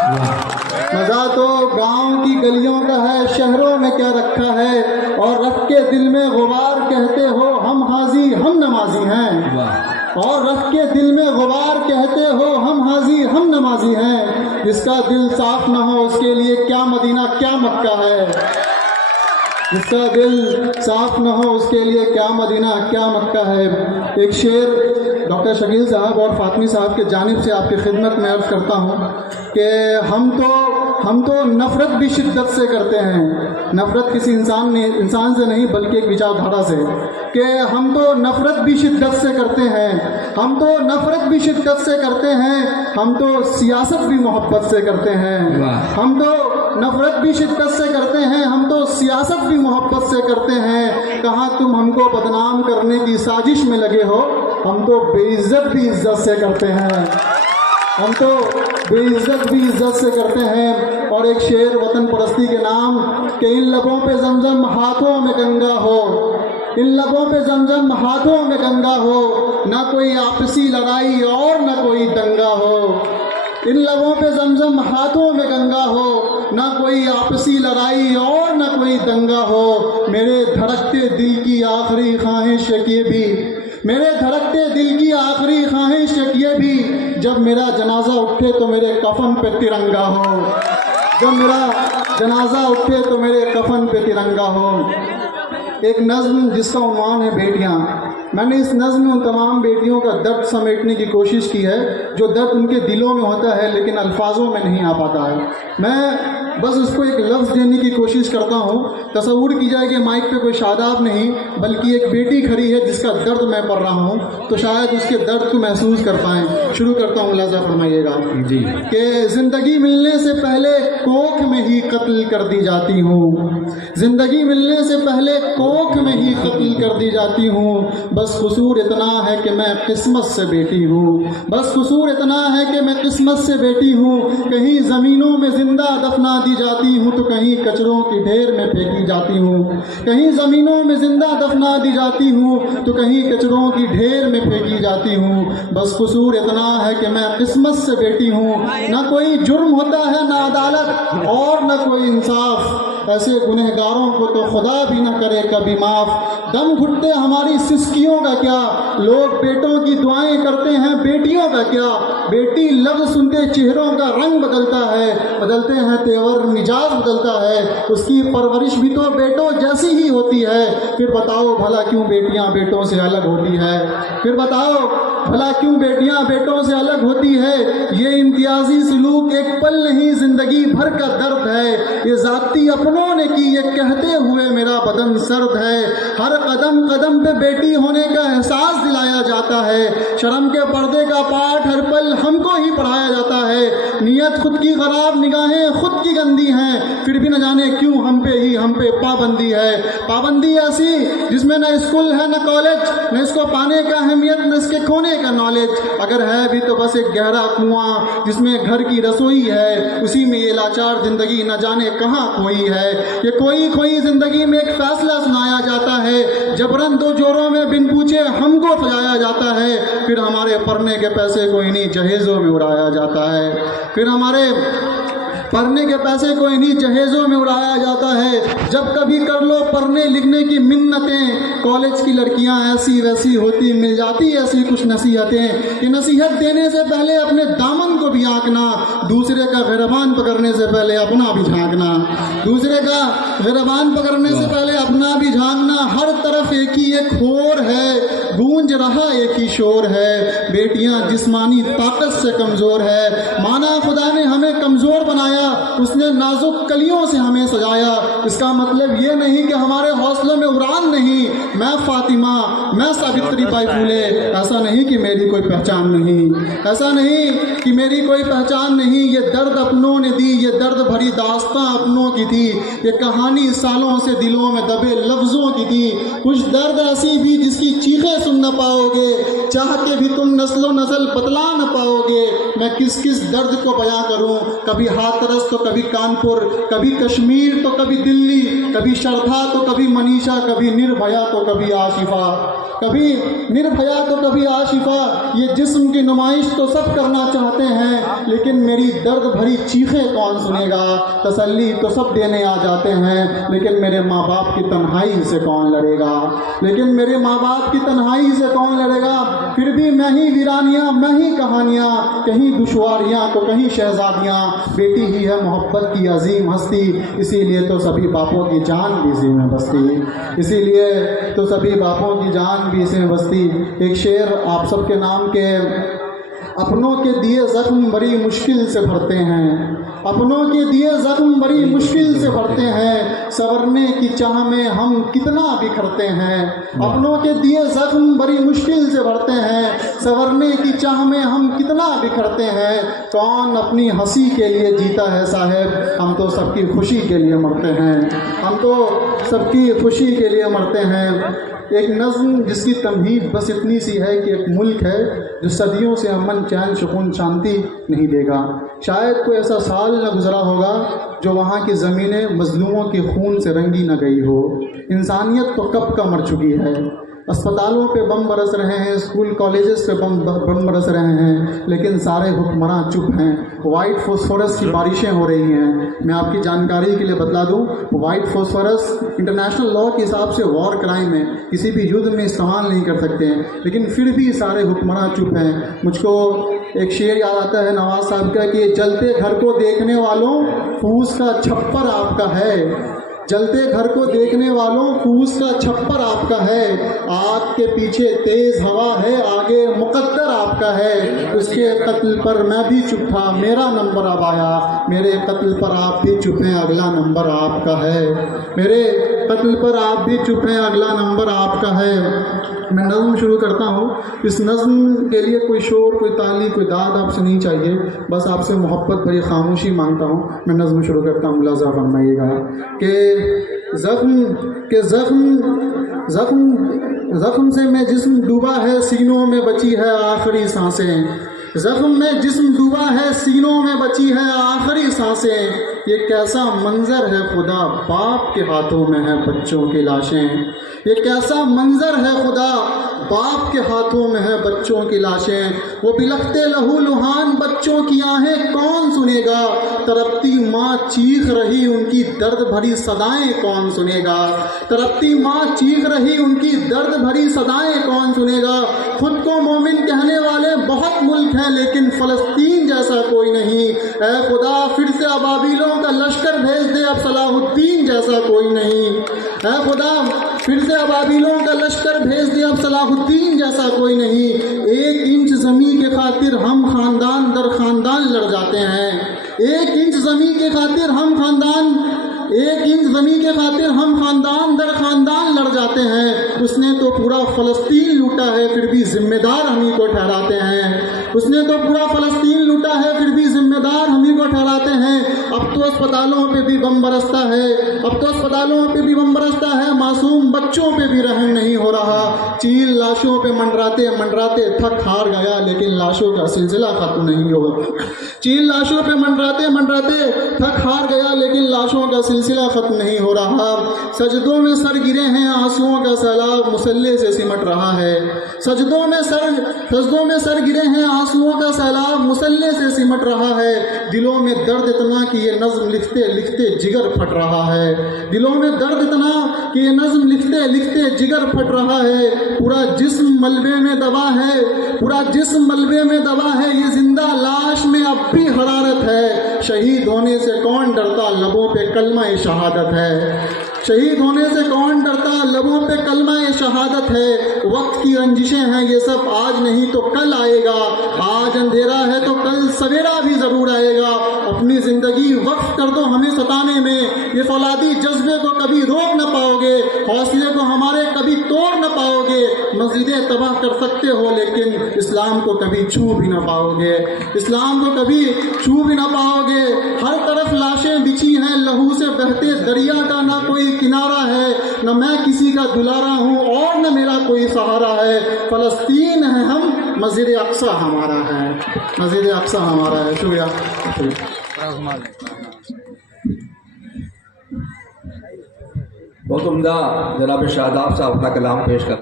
مزہ تو گاؤں کی گلیوں کا ہے، شہروں میں کیا رکھا ہے، اور رکھ کے دل میں غبار کہتے ہو ہم حاضی ہم نمازی ہیں، اور رکھ کے دل میں غبار کہتے ہو ہم حاضی ہم نمازی ہیں، جس کا دل صاف نہ ہو اس کے لیے کیا مدینہ کیا مکہ ہے، جس کا دل صاف نہ ہو اس کے لیے کیا مدینہ کیا مکہ ہے۔ ایک شعر ڈاکٹر شکیل صاحب اور فاطمی صاحب کے جانب سے آپ کی خدمت میں عرض کرتا ہوں کہ ہم تو نفرت بھی شدت سے کرتے ہیں، نفرت کسی انسان سے نہیں بلکہ ایک وچار دھارا سے، کہ ہم تو نفرت بھی شدت سے کرتے ہیں، ہم تو نفرت بھی شدت سے کرتے ہیں، ہم تو سیاست بھی محبت سے کرتے ہیں، ہم تو نفرت بھی شدت سے کرتے ہیں، ہم تو سیاست بھی محبت سے کرتے ہیں، کہاں تم ہم کو بدنام کرنے کی سازش میں لگے ہو، ہم تو بے عزت بھی عزت سے کرتے ہیں، ہم تو بے عزت بھی عزت سے کرتے ہیں۔ اور ایک شعر وطن پرستی کے نام کہ ان لبوں پہ زمزم ہاتھوں میں گنگا ہو، ان لبوں پہ زمزم ہاتھوں میں گنگا ہو، نہ کوئی آپسی لڑائی اور نہ کوئی دنگا ہو، ان لبوں پہ زمزم ہاتھوں میں گنگا ہو، نہ کوئی آپسی لڑائی اور نہ کوئی دنگا ہو، میرے دھڑکتے دل کی آخری خواہش یہ بھی، میرے دھڑکتے دل کی آخری خواہش یہ بھی، جب میرا جنازہ اٹھے تو میرے کفن پہ ترنگا ہو، جب میرا جنازہ اٹھے تو میرے کفن پہ ترنگا ہو۔ ایک نظم جس کا عنوان ہے بیٹیاں، میں نے اس نظم میں ان تمام بیٹیوں کا درد سمیٹنے کی کوشش کی ہے جو درد ان کے دلوں میں ہوتا ہے لیکن الفاظوں میں نہیں آ پاتا ہے، میں بس اس کو ایک لفظ دینے کی کوشش کرتا ہوں۔ تصور کی جائے کہ مائک پہ کوئی شاداب نہیں بلکہ ایک بیٹی کھڑی ہے جس کا درد میں پڑھ رہا ہوں، تو شاید اس کے درد کو محسوس کر پائیں۔ شروع کرتا ہوں، ملاحظہ فرمائیے گا جی کہ زندگی ملنے سے پہلے کوکھ میں ہی قتل کر دی جاتی ہوں، زندگی ملنے سے پہلے کوکھ میں ہی قتل کر دی جاتی ہوں، بس قصور اتنا ہے کہ میں قسمت سے بیٹی ہوں، بس قصور اتنا ہے کہ میں قسمت سے بیٹی ہوں، کہیں زمینوں میں زندہ دفنا دی جاتی ہوں تو کہیں کچروں کی ڈھیر میں پھینکی جاتی ہوں، کہیں زمینوں میں زندہ دفنا دی جاتی ہوں تو کہیں کچروں کی ڈھیر میں پھینکی جاتی ہوں، بس قصور اتنا ہے کہ میں قسمت سے بیٹی ہوں، نہ کوئی جرم ہوتا ہے نہ عدالت اور نہ کوئی انصاف، ایسے گنہگاروں کو تو خدا بھی نہ کرے کبھی معاف، دم گھٹتے ہماری سسکیوں کا کیا، لوگ بیٹوں کی دعائیں کرتے ہیں بیٹیوں کا کیا، بیٹی لفظ سنتے چہروں کا رنگ بدلتا ہے، بدلتے ہیں تیور مزاج بدلتا ہے، اس کی پرورش بھی تو بیٹوں جیسی ہی ہوتی ہے، پھر بتاؤ بھلا کیوں بیٹیاں بیٹوں سے الگ ہوتی ہے، پھر بتاؤ بھلا کیوں بیٹیاں بیٹوں سے الگ ہوتی ہے، یہ امتیازی سلوک ایک پل نہیں زندگی بھر کا درد ہے، یہ ذاتی اپنوں نے کی یہ کہتے ہوئے میرا بدن سرد ہے، ہر قدم قدم پہ بیٹی ہونے کا احساس دلایا جاتا ہے، شرم کے پردے کا پاٹھ ہر پل ہم کو ہی پڑھایا جاتا ہے، نیت خود کی خراب نگاہیں خود کی گندی ہیں، پھر بھی نہ جانے کیوں ہم پہ پابندی ہے، پابندی ایسی جس میں نہ اسکول ہے نہ کالج، نہ اس کو پانے کا اہمیت نہ اس کے کھونے کا نالج، اگر ہے بھی تو بس ایک گہرا کنواں جس میں گھر کی رسوئی ہے، اسی میں یہ لاچار زندگی نہ جانے کہاں کھوئی ہے، یہ کوئی کھوئی زندگی میں ایک فیصلہ سنایا جاتا ہے، جبرن دو جوڑوں میں بن پوچھے ہم کو سجایا جاتا ہے، پھر ہمارے پڑھنے کے پیسے کو انہیں جہیزوں میں اڑایا جاتا ہے، پھر ہمارے پڑھنے کے پیسے کو انہی جہیزوں میں اڑایا جاتا ہے، جب کبھی کر لو پڑھنے لکھنے کی منتیں، کالج کی لڑکیاں ایسی ویسی ہوتی مل جاتی ایسی کچھ نصیحتیں، یہ نصیحت دینے سے پہلے اپنے دامن کو بھی آنکنا، دوسرے کا گریبان پکڑنے سے پہلے اپنا بھی جھانکنا، دوسرے کا گریبان پکڑنے سے پہلے اپنا بھی جھانکنا، ہر طرف ایک ہی ایک ہور ہے، گونج رہا ایک ہی شور ہے، بیٹیاں جسمانی طاقت سے کمزور ہے، مانا خدا نے ہمیں کمزور بنایا، اس نے نازک کلیوں سے ہمیں سجایا، اس کا مطلب یہ نہیں کہ ہمارے حوصلوں میں اڑان نہیں، میں فاطمہ میں ساوتری بائی پھولے، ایسا نہیں کہ میری کوئی پہچان نہیں، ایسا نہیں کہ میری کوئی پہچان نہیں، یہ درد اپنوں نے دی، یہ درد بھری داستاں اپنوں کی تھی، یہ کہانی سالوں سے دلوں میں دبے لفظوں کی تھی، کچھ درد ایسی بھی جس کی چیخیں سن نہ پاؤ گے، چاہ کے بھی تم نسل و نسل بتلا نہ پاؤ گے، میں کس کس درد کو بیاں کروں، کبھی ہاتھرس تو کبھی کانپور، کبھی کشمیر تو کبھی دلی، کبھی شردھا تو کبھی منیشا، کبھی نربھیا تو کبھی آشفا، کبھی نربھیا تو کبھی آشفا، یہ جسم کی نمائش تو سب کرنا چاہتے ہیں، لیکن میری درد بھری چیخیں کون سنے گا؟ تسلی تو سب دینے آ جاتے ہیں، لیکن میرے ماں باپ کی تنہائی سے کون لڑے گا؟ لیکن میرے ماں باپ کی تنہائی سے کون لڑے گا؟ پھر بھی میں ہی ویرانیاں، میں ہی کہانیاں، کہیں دشواریاں تو کہیں شہزادیاں، بیٹی ہی ہے محبت کی عظیم ہستی، اسی لیے تو سبھی باپوں کی جان بھی اسی میں بستی، اسی لیے تو سبھی باپوں کی جان بھی اسی میں بستی۔ ایک شعر آپ سب کے نام کے، اپنوں کے دیے زخم بڑی مشکل سے بھرتے ہیں، اپنوں کے دیے زخم بڑی مشکل سے بھرتے ہیں، سنورنے کی چاہ میں ہم کتنا بکھرتے ہیں، اپنوں کے دیے زخم بڑی مشکل سے بھرتے ہیں، سنورنے کی چاہ میں ہم کتنا بکھرتے ہیں، کون اپنی ہنسی کے لیے جیتا ہے صاحب، ہم تو سب کی خوشی کے لیے مرتے ہیں، ہم تو سب کی خوشی کے لیے مرتے ہیں۔ ایک نظم جس کی تمہید بس اتنی سی ہے کہ ایک ملک ہے جو صدیوں سے امن، چین، سکون، شانتی نہیں دے گا، شاید کوئی ایسا سال نہ گزرا ہوگا جو وہاں کی زمینیں مظلوموں کے خون سے رنگی نہ گئی ہو۔ انسانیت تو کب کا مر چکی ہے، اسپتالوں پہ بم برس رہے ہیں، اسکول کالجز پہ بم برس رہے ہیں، لیکن سارے حکمراں چپ ہیں۔ وائٹ فاسفورس کی بارشیں ہو رہی ہیں، میں آپ کی جانکاری کے لیے بتلا دوں، وائٹ فاسفورس انٹرنیشنل لا کے حساب سے وار کرائم ہے، کسی بھی یدھ میں استعمال نہیں کر سکتے ہیں، لیکن پھر بھی سارے حکمراں چپ ہیں۔ مجھ کو ایک شعر یاد آتا ہے نواز صاحب کا کہ جلتے گھر کو دیکھنے والوں پھوس کا چھپر آپ کا ہے، جلتے گھر کو دیکھنے والوں پھوس کا چھپر آپ کا ہے، آگ کے پیچھے تیز ہوا ہے، آگے مقدر آپ کا ہے، اس کے قتل پر میں بھی چپ تھا، میرا نمبر اب آیا، میرے قتل پر آپ بھی چپ ہیں، اگلا نمبر آپ کا ہے، میرے قتل پر آپ بھی چپ ہیں، اگلا نمبر آپ کا ہے۔ میں نظم شروع کرتا ہوں، اس نظم کے لیے کوئی شور، کوئی تالی، کوئی داد آپ سے نہیں چاہیے، بس آپ سے محبت بھری خاموشی مانگتا ہوں۔ میں نظم شروع کرتا ہوں، ملاحظہ فرمائیے گا کہ زخم سے میں جسم ڈوبا ہے، سینوں میں بچی ہے آخری سانسیں، زخم میں جسم ڈوبا ہے، سینوں میں بچی ہے آخری سانسیں، یہ کیسا منظر ہے خدا، باپ کے ہاتھوں میں ہے بچوں کی لاشیں، یہ کیسا منظر ہے خدا، باپ کے ہاتھوں میں ہے بچوں کی لاشیں، وہ بلکتے لہو لہان بچوں کی آہیں کون سنے گا، تڑپتی ماں چیخ رہی ان کی درد بھری صدائیں کون سنے گا، تڑپتی ماں چیخ رہی ان کی درد بھری صدائیں کون سنے گا، خود کو مومن کہنے والے بہت ملک ہیں لیکن فلسطین جیسا کوئی نہیں، اے خدا پھر سے ابابیلوں کا لشکر بھیج دے، اب صلاح الدین جیسا کوئی نہیں، اے خدا پھر سے ابابیلوں کا لشکر بھیج دے، اب صلاح الدین جیسا کوئی نہیں، ایک انچ زمین کے خاطر ہم خاندان در خاندان لڑ جاتے ہیں، ایک انچ زمین کے خاطر ہم خاندان در خاندان لڑ جاتے ہیں، اس نے تو پورا فلسطین لوٹا ہے پھر بھی ذمہ دار ہمیں کو ٹھہراتے ہیں، اس نے تو پورا فلسطین لوٹا ہے پھر بھی ذمہ دار ہمیں کو ٹھہراتے ہیں، اب تو اسپتالوں پہ بھی بم برستا ہے، اب تو اسپتالوں پہ بھی بم برستا ہے، معصوم بچوں پہ بھی رحم نہیں ہو رہا، چیل لاشوں پہ منڈراتے منڈراتے تھک ہار گیا لیکن لاشوں کا سلسلہ ختم نہیں ہوا، چیل لاشوں پہ منڈراتے منڈراتے تھک ہار گیا لیکن لاشوں کا سلسلہ ختم نہیں ہو رہا، سجدوں میں سر گرے ہیں آنسوؤں کا سیلاب مسلح سے سمٹ رہا ہے، سجدوں میں سر گرے ہیں آنسوؤں کا سیلاب مسلح سے سمٹ رہا ہے، دلوں میں درد اتنا کہ یہ نظم لکھتے لکھتے جگر پھٹ رہا ہے، دلوں میں درد اتنا کہ یہ نظم لکھتے لکھتے جگر پھٹ رہا ہے، پورا جسم ملبے میں دبا ہے، پورا جسم ملبے میں دبا ہے، یہ زندہ لاش میں اب بھی حرارت ہے، شہید ہونے سے کون ڈرتا لبوں پہ کلمہ شہادت ہے، شہید ہونے سے کون ڈرتا لبوں پہ کلمہ شہادت ہے، وقت کی رنجشیں ہیں یہ سب، آج نہیں تو کل آئے گا، آج اندھیرا ہے تو کل سویرا بھی ضرور آئے گا، اپنی زندگی وقف کر دو ہمیں ستانے میں، یہ فولادی جذبے کو کبھی روک نہ پاؤ گے، حوصلے کو ہمارے کبھی توڑ نہ پاؤ گے، مسجدیں تباہ کر سکتے ہو لیکن اسلام کو کبھی چھو بھی نہ پاؤ گے، اسلام کو کبھی چھو بھی نہ پاؤ گے، ہر طرف لاشیں بچھی ہیں لہو سے بہتے دریا کا نہ کوئی کنارہ ہے، نہ میں کسی کا دلارا ہوں اور نہ میرا کوئی سہارا ہے، فلسطین ہے ہم، مسجد اقصی ہمارا ہے، مسجد اقصی ہمارا ہے۔ شکریہ۔ بہت عمدہ جناب شاداب صاحب اپنا کلام پیش کر